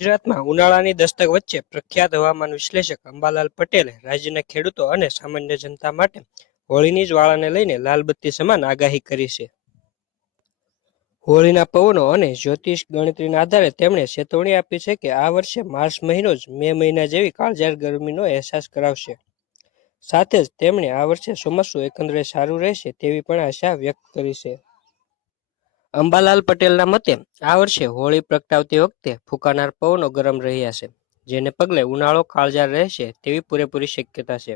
ગુજરાતમાં ઉનાળાની દસ્તક વચ્ચે પ્રખ્યાત હવામાન વિશ્લેષક અંબાલાલ પટેલે રાજ્યના ખેડૂતો અને સામાન્ય જનતા માટે હોળીની જ્વાળાને લઈને લાલબત્તી સમાન આગાહી કરી છે. હોળીના પવનો અને જ્યોતિષ ગણતરીના આધારે તેમણે ચેતવણી આપી છે કે આ વર્ષે માર્ચ મહિનો જ મે મહિના જેવી કાળઝાળ ગરમીનો અહેસાસ કરાવશે. સાથે જ તેમણે આ વર્ષે ચોમાસું એકંદરે સારું રહેશે તેવી પણ આશા વ્યક્ત કરી છે. અંબાલાલ પટેલના મતે આ વર્ષે હોળી પ્રગટાવતી વખતે ફૂંકાનાર પવનો ગરમ રહ્યા છે, જેને પગલે ઉનાળો કાળઝાળ રહેશે તેવી પૂરેપૂરી શક્યતા છે.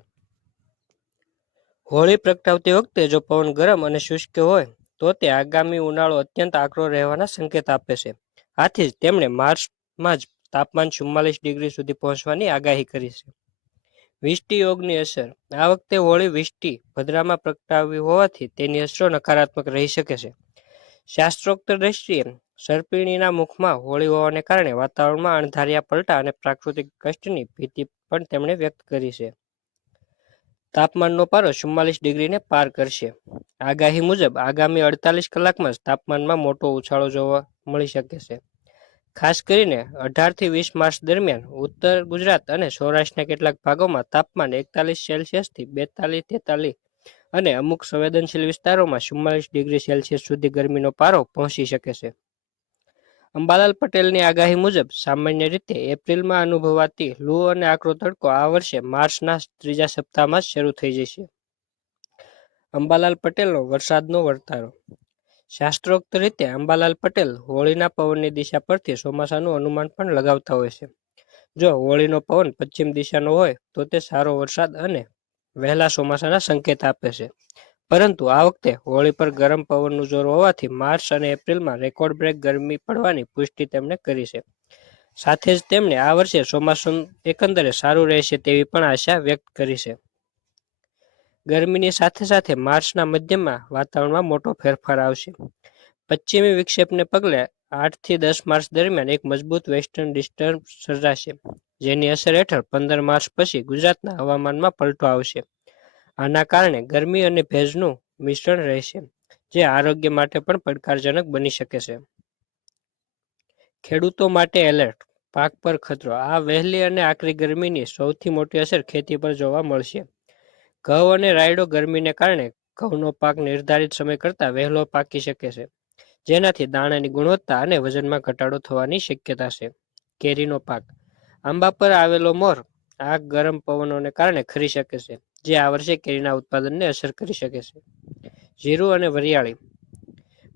હોળી પ્રગટાવતી વખતે જો પવન ગરમ અને શુષ્ક હોય તો તે આગામી ઉનાળો અત્યંત આકરો રહેવાના સંકેત આપે છે. આથી જ તેમણે માર્ચમાં જ તાપમાન 44 ડિગ્રી સુધી પહોંચવાની આગાહી કરી છે. વિષ્ટિ યોગની અસર. આ વખતે હોળી વિષ્ટિ ભદ્રામાં પ્રગટાવી હોવાથી તેની અસરો નકારાત્મક રહી શકે છે. શાસ્ત્રોક્ત દ્રષ્ટિએ સર્પિણીના મુખમાં હોળી હોવાને કારણે વાતાવરણમાં અણધાર્યા પલટા અને પ્રાકૃતિક કષ્ટની ભીતિ પણ તેમણે વ્યક્ત કરી છે. તાપમાનનો પારો 44 ડિગ્રીને પાર કરશે. આગાહી મુજબ આગામી 48 કલાકમાં જ તાપમાનમાં મોટો ઉછાળો જોવા મળી શકે છે. ખાસ કરીને 18 થી 20 માર્ચ દરમિયાન ઉત્તર ગુજરાત અને સૌરાષ્ટ્રના કેટલાક ભાગોમાં તાપમાન 41 સેલ્સિયસથી 42-43 અને અમુક સંવેદનશીલ વિસ્તારોમાં 44 ડિગ્રી સેલ્સિયસ સુધી ગરમીનો પારો પહોંચી શકે છે. અંબાલાલ પટેલની આગાહી મુજબ સામાન્ય રીતે એપ્રિલમાં અનુભવાતી લૂ અને આકરો તડકો આ વર્ષે માર્ચના ત્રીજા સપ્તાહમાં જ શરૂ થઈ જશે. અંબાલાલ પટેલનો વરસાદનો વર્તારો. શાસ્ત્રોક્ત રીતે અંબાલાલ પટેલ હોળીના પવનની દિશા પરથી ચોમાસાનું અનુમાન પણ લગાવતા હોય છે. જો હોળીનો પવન પશ્ચિમ દિશાનો હોય તો તે સારો વરસાદ અને વહેલા ચોમાસાના સંકેત આપે છે. પરંતુ આ વખતે હોળી પર ગરમ પવનનું જોર હોવાથી માર્ચ અને એપ્રિલમાં રેકોર્ડ બ્રેક ગરમી પડવાની પુષ્ટિ તેમણે કરી છે. સાથે જ તેમણે આ વર્ષે ચોમાસું એકંદરે સારું રહેશે તેવી પણ આશા વ્યક્ત કરી છે. ગરમીની સાથે સાથે માર્ચના મધ્યમાં વાતાવરણમાં મોટો ફેરફાર આવશે. પશ્ચિમી વિક્ષેપને પગલે 8 થી 10 માર્ચ દરમિયાન એક મજબૂત વેસ્ટર્ન ડિસ્ટર્બ સર્જાશે, જેની અસર હેઠળ 15 માર્ચ પછી ગુજરાતના હવામાનમાં પલટો આવશે. આના કારણે ગરમી અને ભેજનું મિશ્રણ રહેશે, જે આરોગ્ય માટે પણ પડકારજનક બની શકે છે. ખેડૂતો માટે એલર્ટ. પાક પર ખતરો. આ વહેલી અને આકરી ગરમીની સૌથી મોટી અસર ખેતી પર જોવા મળશે. ઘઉં અને રાયડો ગરમીને કારણે ઘઉંનો પાક નિર્ધારિત સમય કરતાં વહેલો પાકી શકે છે, જેનાથી દાણાની ગુણવત્તા અને વજનમાં ઘટાડો થવાની શક્યતા છે. કેરીનો પાક. આંબા પર આવેલો મોર આ ગરમ પવનોને કારણે ખરી શકે છે, જે આ વર્ષે કેરીના ઉત્પાદનને અસર કરી શકે છે. જીરું અને વરિયાળી.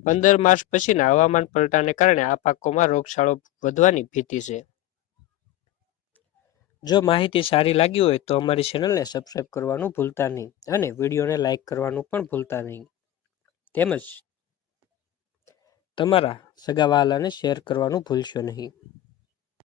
15 માર્ચ પછીના હવામાન પલટાને કારણે આ પાકોમાં રોગચાળો વધવાની ભીતિ છે. જો માહિતી સારી લાગી હોય તો અમારી ચેનલને સબસ્ક્રાઇબ કરવાનું ભૂલતા નહીં અને વિડીયોને લાઇક કરવાનું પણ ભૂલતા નહીં. તેમજ તમારા સગાવહાલાને શેર કરવાનું ભૂલશો નહીં.